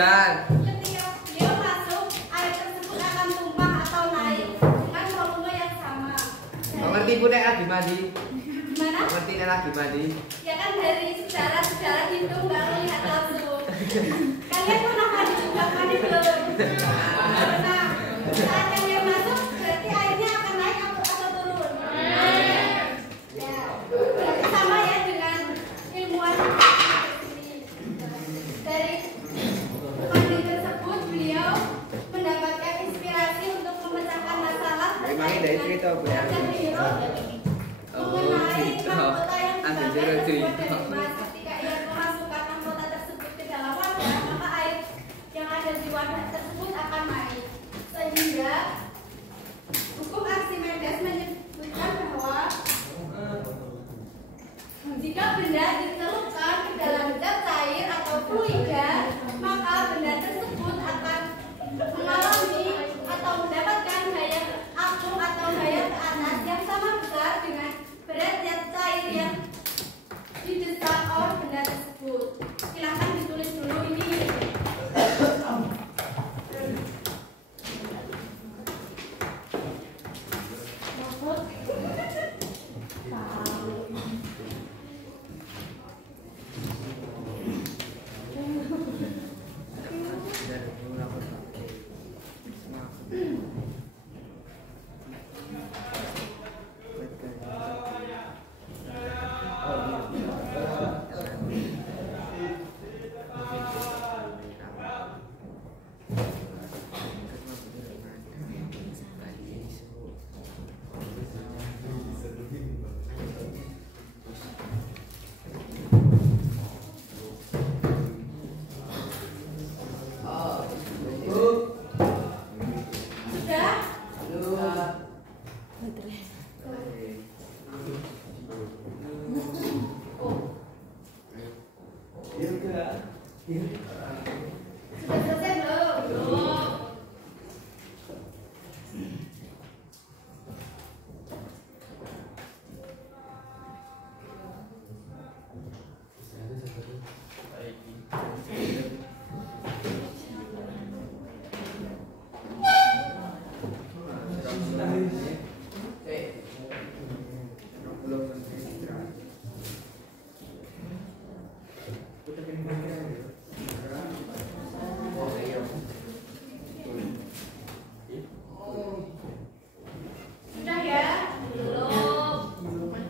Jan. Ketika beliau masuk, air tersebut akan tumpah atau naik dengan volume yang sama. Mengerti Bu nek lagi mandi? Gimana? Mengerti nek lagi mandi? Ya kan dari sejarah-sejarah itu nggak melihat langsung. Kalian pernah mandi juga, mandi belum? Nah, saat kalian masuk berarti airnya akan naik atau turun? Ya, berarti sama ya dengan ilmuwan ini. Dari mandi tersebut beliau mendapatkan inspirasi untuk memecahkan masalah terkait dengan wajah hero mengenai mahkota yang dibakar terbuat dari emas. Ketika ia memasukkan mahkota tersebut ke dalam wadah, maka air yang ada di wadah tersebut akan naik. Sehingga hukum Archimedes menyebutkan bahwa jika benda dicelupkan ke dalam zat cair atau fluida, maka benda tersebut akan mengalami atau mendapatkan gaya apung atau gaya ke atas yang sama besar dengan berat zat cair yang didesak oleh benda tersebut. Silahkan ditulis dulu ini. Sudah selesai belum? Belum. Sudah ya? Belum.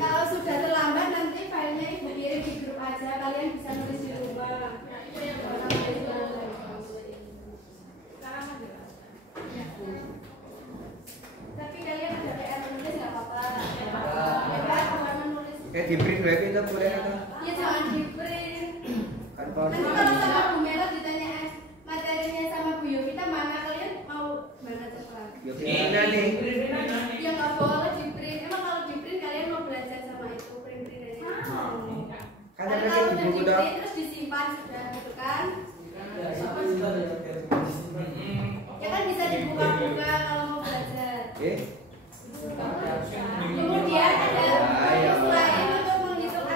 Kalau sudah terlambat nanti filenya ibu kirim di grup aja, kalian bisa nulis di rumah. Tapi kalian ada PR nulis nggak apa-apa. PR bukan menulis. Di print berarti itu boleh atau? Ya jangan di print. Kan Nanti kalau sama Bu Mela ditanya materinya sama Bu Yovita mana, kalian mau mana coba? Yovita nih. Ya nggak boleh di print. Emang kalau di print kalian mau belajar sama itu print-printannya? Kan Karena ada kalau di udah buku di dong. print terus disimpan sudah gitu kan? Ya kan bisa dibuka-buka kalau mau belajar. Kemudian ada rumus lain untuk menghitung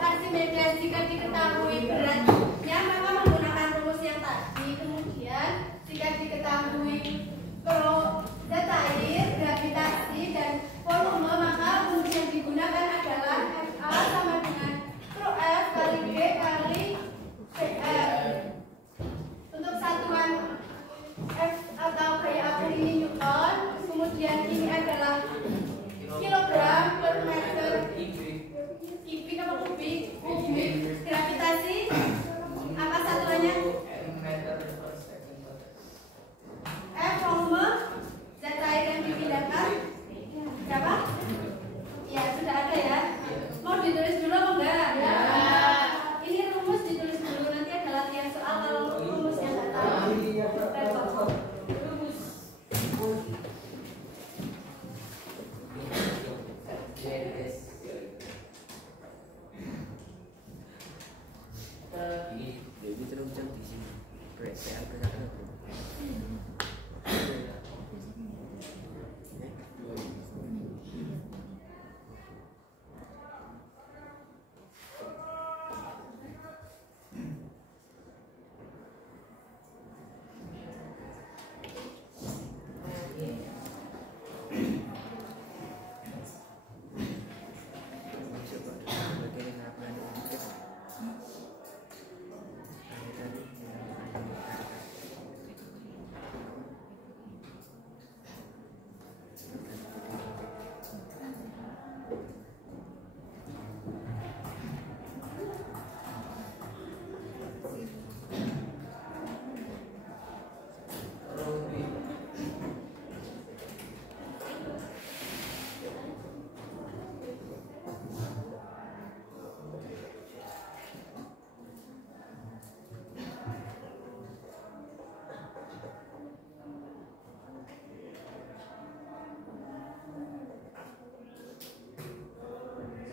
Archimedes. Jika diketahui beratnya maka menggunakan rumus yang tadi. Kemudian jika diketahui zat air, gravitasi dan volume maka rumus yang digunakan adalah FA sama dengan rho F kali G kali CR. Untuk satuan F atau gaya api ini Newton, kemudian ini adalah kilogram per meter kubik apa kubik, gravitasi apa satuannya? F volume zat air yang dipindahkan berapa? Ya sudah ada ya. Mau ditulis dulu apa enggak? Ya. Ini rumus ditulis dulu, nanti ada latihan soal kalau rumusnya nggak tahu. Repot. Rumus. Dewi terus di sini.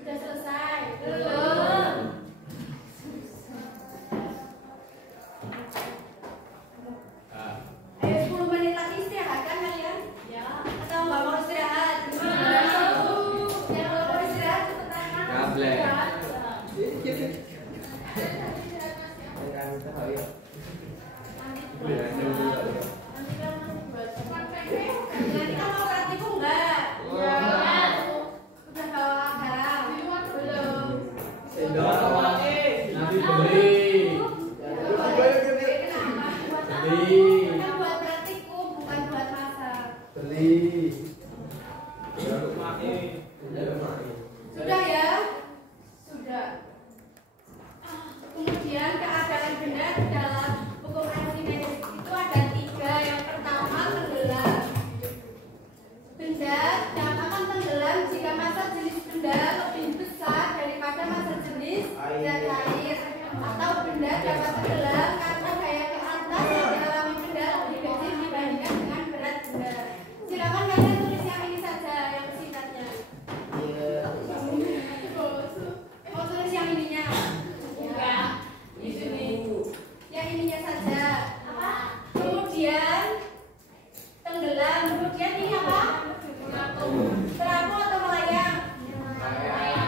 Sudah selesai? Belum. Ayo 10 menit lagi istirahat kan kalian? Ya. Atau nggak mau istirahat? Yang nggak mau istirahat cepetan kan? Nggak boleh. Nanti kamu mau praktikum nggak? Udah bawa garam? Belum. Kita buat praktikum bukan buat masak. Sudah ya? Sudah. Kemudian keadaan benda dalam hukum Archimedes itu ada 3. Yang pertama tenggelam. Benda akan tenggelam jika massa jenis benda lebih besar daripada massa jenis zat air, atau benda dapat tenggelam karena gaya ke atas yang dialami benda lebih kecil dibandingkan dengan berat benda. Silakan kalian tulis yang ini saja, yang singkatnya. Mau tulis yang ininya? Enggak. Yang ininya saja. Apa? Kemudian tenggelam. Kemudian ini apa? Perahu atau melayang? Melayang.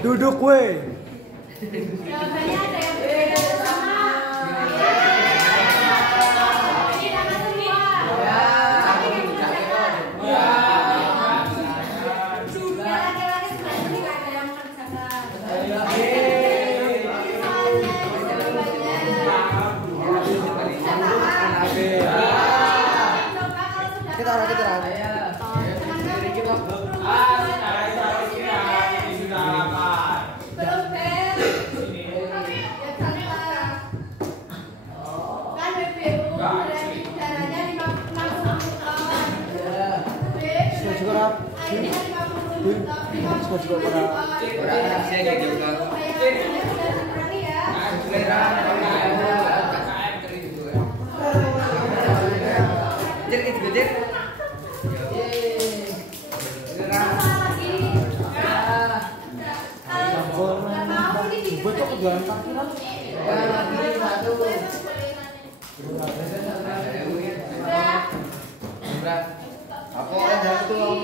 Duduk weh. Jawabannya ada yang berbeda sama. ini kan 50 saya juga. berani ya. Jualan parkiran. Aku orang jatuh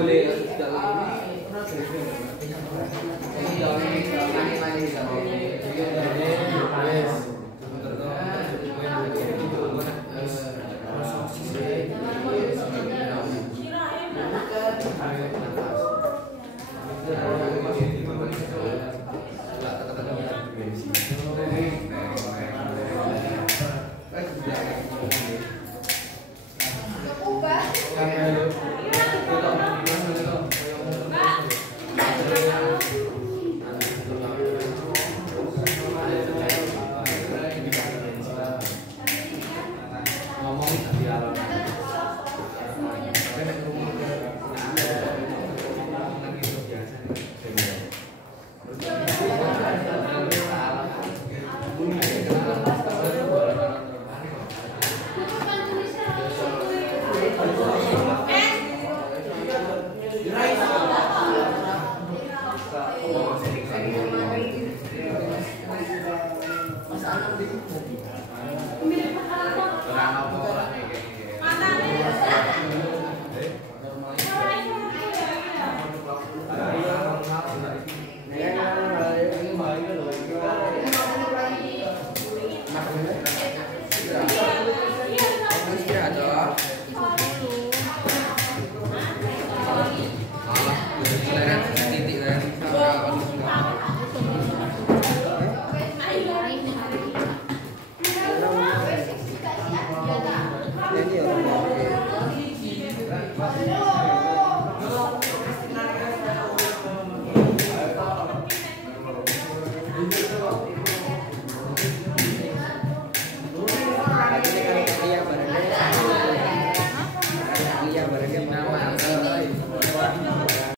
Boleh